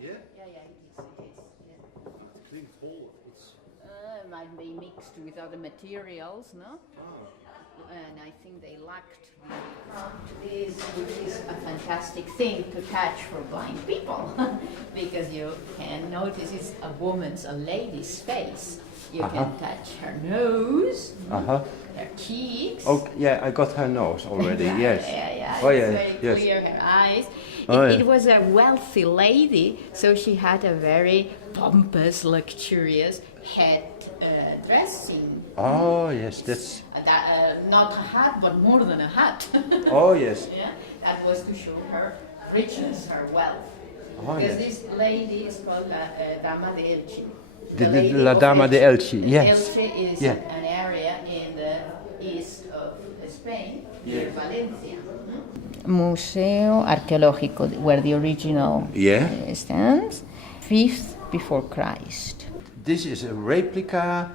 Yeah? Yeah, it is. Yeah. Het klinkt hol. Might be mixed with other materials, no? And I think they lacked this, which is a fantastic thing to touch for blind people, because you can notice it's a lady's face. You can touch her nose, her cheeks. Oh, yeah, I got her nose already, yes. Yeah. Oh, It's yeah, very yes. clear, her eyes. Oh, It was a wealthy lady, so she had a very pompous, luxurious head dressing. Oh, yes, that's... Not a hat, but more than a hat. Oh, yes. Yeah, that was to show her richness, her wealth. Oh, Because yes. this lady is called Dama de Elche. La Dama de Elche, yes. Elche is an area in the east of Spain, near Valencia. MuseoTiflológico, where the original stands, 5th before Christ. This is a replica,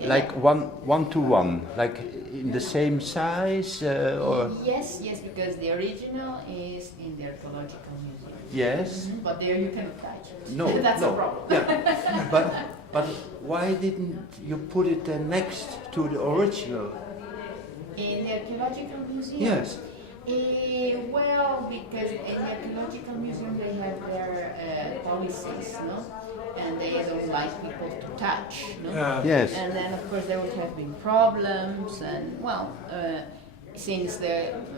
like one to one, like in the same size, or... Yes, because the original is in the archaeological museum. Yes. But there you cannot touch it. No, That's no. a problem. Yeah. But why didn't you put it next to the original? In the archaeological museum? Yes. Well, because in the archaeological museum they have their policies, no? And they don't like people to touch, no? Yes. And then of course there would have been problems, and well, since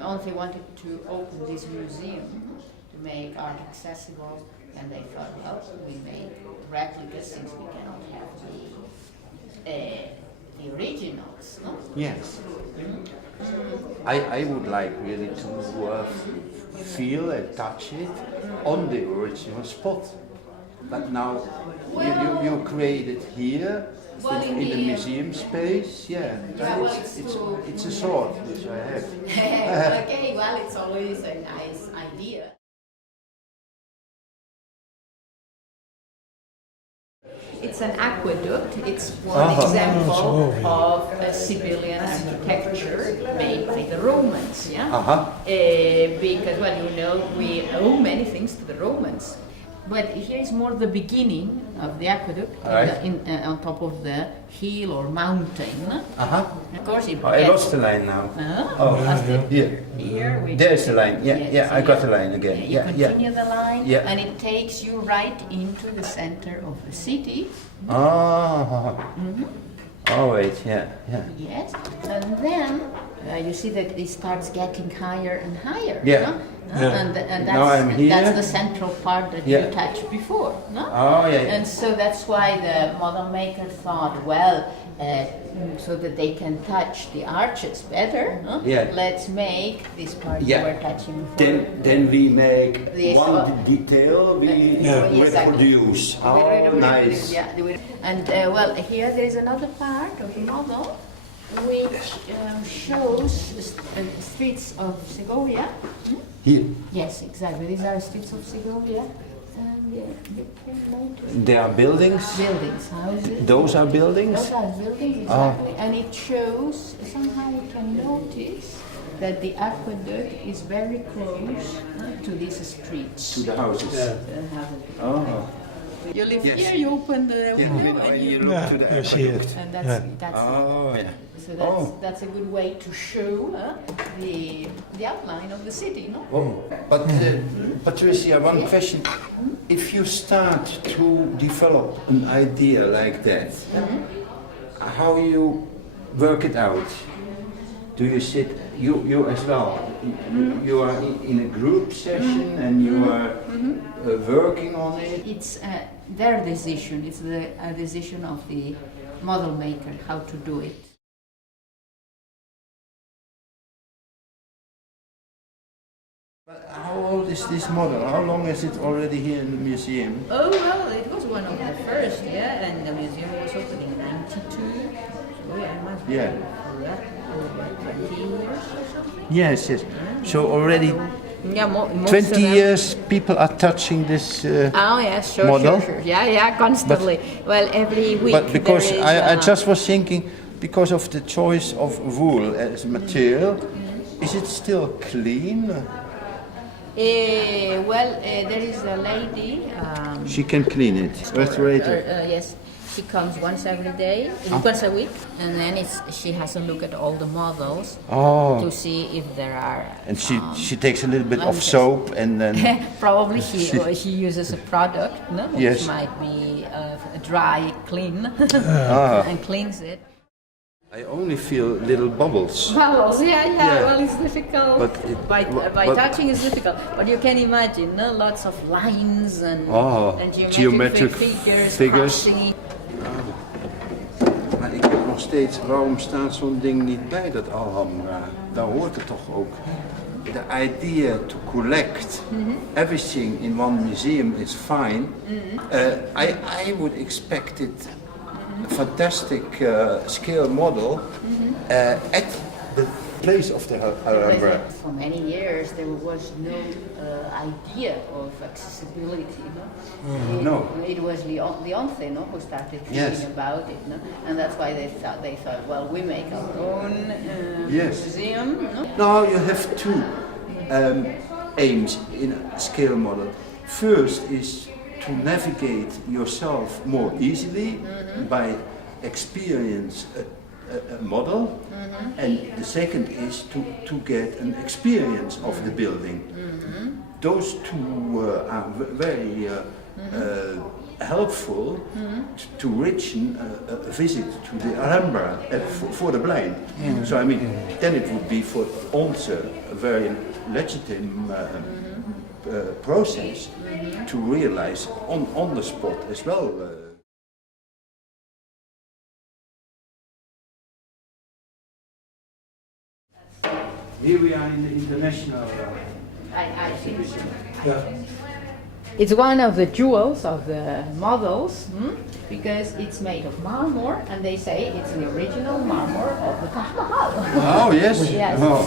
once they wanted to open this museum to make art accessible, and they thought, well, we make replicas since we cannot have the originals, no? Yes. I would like really to feel and touch it on the original spot. But now you create it here in the museum space, it's a thought which I have. Okay, well, it's always a nice idea. It's an aqueduct. It's one example of a civilian architecture made by the Romans. Yeah. Because, well, you know, we owe many things to the Romans. But here is more the beginning of the aqueduct, on top of the hill or mountain. Of course, I lost the line now. Here there's the line. Yeah, I got the line again. You continue the line, and it takes you right into the center of the city. Oh wait, yeah. Yes, and then you see that it starts getting higher and higher. Yeah. No? And Now I'm here. that's the central part that you touched before. No? Oh yeah. And so that's why the model maker thought, well, so that they can touch the arches better, let's make this part you were touching before. Then we make one detail we reproduce. Nice. Yeah, and well, here there is another part of the model which shows streets of Segovia. Here? Yes, exactly. These are streets of Segovia. There are buildings? Buildings, houses. Those are buildings? Those are buildings, exactly. And it shows, somehow we can notice that the aqueduct is very close to these streets. To the houses? You live here, you open the window and you look to the aqueduct. And that's so that's a good way to show the outline of the city, no? But Patricia, one question. If you start to develop an idea like that, how you work it out? Do you sit, you as well, you are in a group session and you are working on it? It's their decision, it's a decision of the model maker how to do it. But how old is this model? How long is it already here in the museum? Oh, well, it was one of the first, and the museum was opened in 92. So I must be over 20 years or something. Yes. So already 20 years people are touching this model? Sure. Yeah, constantly. Well, every week. But because I just was thinking, because of the choice of wool as material, is it still clean? There is a lady. She can clean it. Restorator. Yes, she comes once every day, once a week, and then she has a look at all the models to see if there are. And she takes a little bit of soap and then. Probably she uses a product, no? Which Yes. might be a dry clean, and cleans it. I only feel little bubbles. Bubbles, yeah. Well, it's difficult. But by touching is difficult. But you can imagine, no? Lots of lines and geometric figures. Crossing. Maar ik heb nog steeds, waarom staat zo'n ding niet bij dat Alhambra? Daar hoort het toch ook. The idea to collect everything in one museum is fine. I would expect it a fantastic scale model at the place of the Alhambra. For many years there was no idea of accessibility. No. It was Leonce, no, who started thinking about it, no? And that's why they thought, well, we make our own museum. No? Now you have two aims in a scale model. First is to navigate yourself more easily by experience a model, and the second is to get an experience of the building. Those two are very helpful to richen a visit to the Alhambra for the blind. So I mean, then it would be for ons a very legitimate process to realize on the spot as well. Here we are in the international exhibition. It's one of the jewels of the models because it's made of marmor, and they say it's the original marmor of the Taj Mahal. Oh yes. Yes. Oh.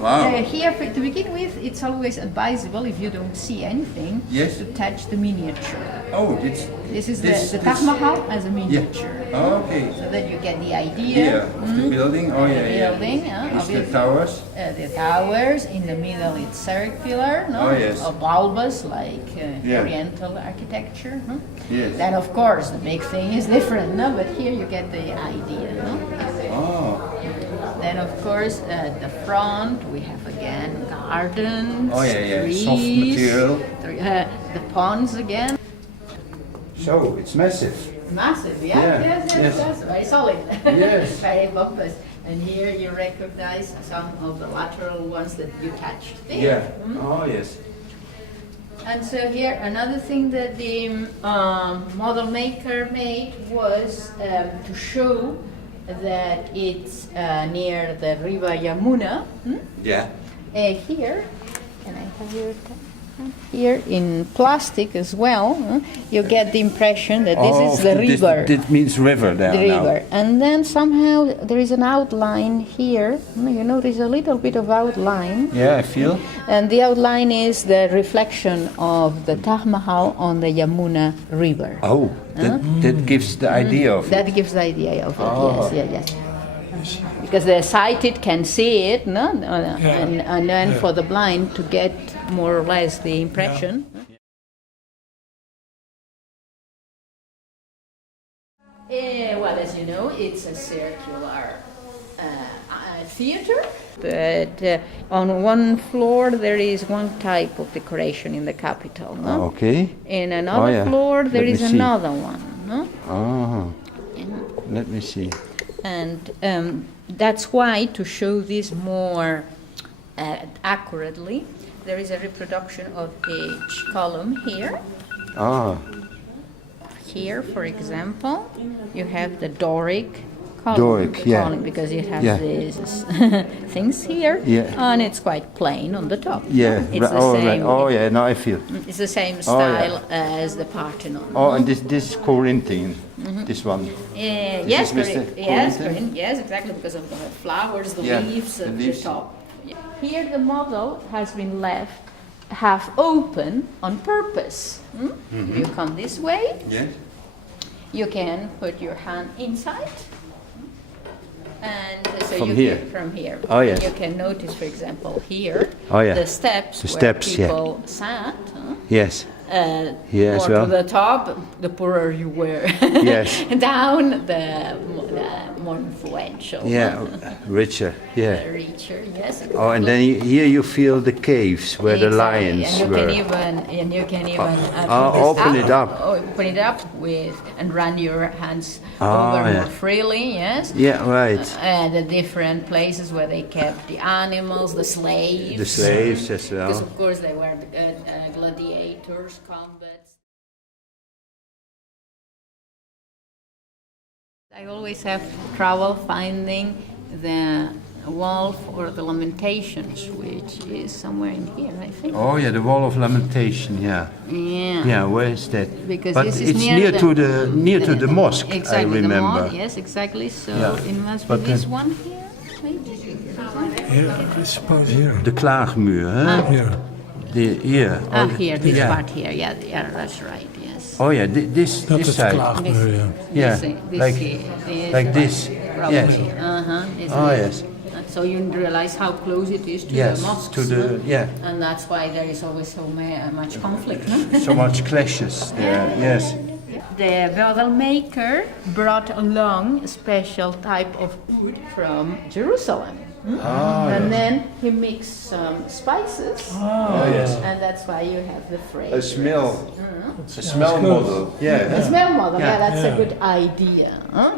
Wow. Here, to begin with, it's always advisable if you don't see anything to touch the miniature. Oh, this is the Taj Mahal as a miniature. Yeah. Oh, okay. So that you get the idea of the building. Oh yeah, building. It's the towers. The towers. In the middle, it's circular. No? Oh yes. Or bulbous, like Oriental architecture. No? Yes. Then, of course, the big thing is different. No, but here you get the idea. No? Oh. Then, of course, at the front we have again gardens, trees, soft material. The ponds again. So it's massive. Massive, yes, very solid, Yes. very pompous. And here you recognize some of the lateral ones that you touched there. Yeah. Oh yes. And so here another thing that the model maker made was to show that it's near the River Yamuna. Yeah. Here, can I have your here in plastic as well, you get the impression that this is the river. This means river there. The river. And then somehow there is an outline here. You know, there's a little bit of outline. Yeah, I feel. And the outline is the reflection of the Taj Mahal on the Yamuna River. Oh, that gives the idea of it. That gives the idea of it, yes. Because the sighted can see it, no? And then for the blind to get more or less the impression. Well, as you know, it's a circular theater, but on one floor there is one type of decoration in the capital. No? Okay. In another floor there is another one. No? Oh. Let me see. And that's why, to show this more accurately, there is a reproduction of each column here. Ah. Here, for example, you have the Doric column, column because it has these things here, and it's quite plain on the top. Yeah, it's the same. Oh, yeah, now I feel. It's the same style as the Parthenon. Oh, and this is Corinthian, this one. Yes, exactly, because of the flowers, the leaves at the top. Yeah. Here the model has been left half open on purpose. If you come this way, you can put your hand inside, and as So from you here. From here. Oh, yes. You can notice, for example, here, Oh, yeah. the steps The where steps, yeah. people sat. Yes. Here as More well. to the top, the poorer you were. Yes. Down, the more influential. Yeah, richer. Yeah. Richer, yes. Oh, and then here you feel the caves where the Exactly. lions and were. You can even Open it up. Open it up with and run your hands Oh, over yeah. more freely. Yes. Yeah, right. The different places where they kept the animals, the slaves. The slaves as Because well. of course they were gladiators, combats. I always have trouble finding the Wolf or the Lamentations, which is somewhere in here, I think. Oh yeah, the Wall of Lamentation. Yeah. Yeah. Yeah. Where is that? Because but this is it's near to the mosque. Exactly, I remember. the mosque, yes, exactly. So Yeah. it must But be this one here, maybe. Here, I suppose here. The Klaagmuur, huh? Here. Here. Here, this yeah. part here. Yeah, that's right. Yes. Oh yeah, this Dat this is side. Klaagmuur, ja. Yeah. This Like this. Probably. Yes. This Oh is- yes. So you realize how close it is to Yes. the mosques. To the yeah. And that's why there is always so much conflict. No? So much clashes there. Yes. The Vedel maker brought along a special type of wood from Jerusalem. Oh, And then he mixed some spices. Oh yes. And that's why you have the A phrase. smell. A smell model. Yeah. The smell model, Yeah. yeah, that's a good idea. Huh?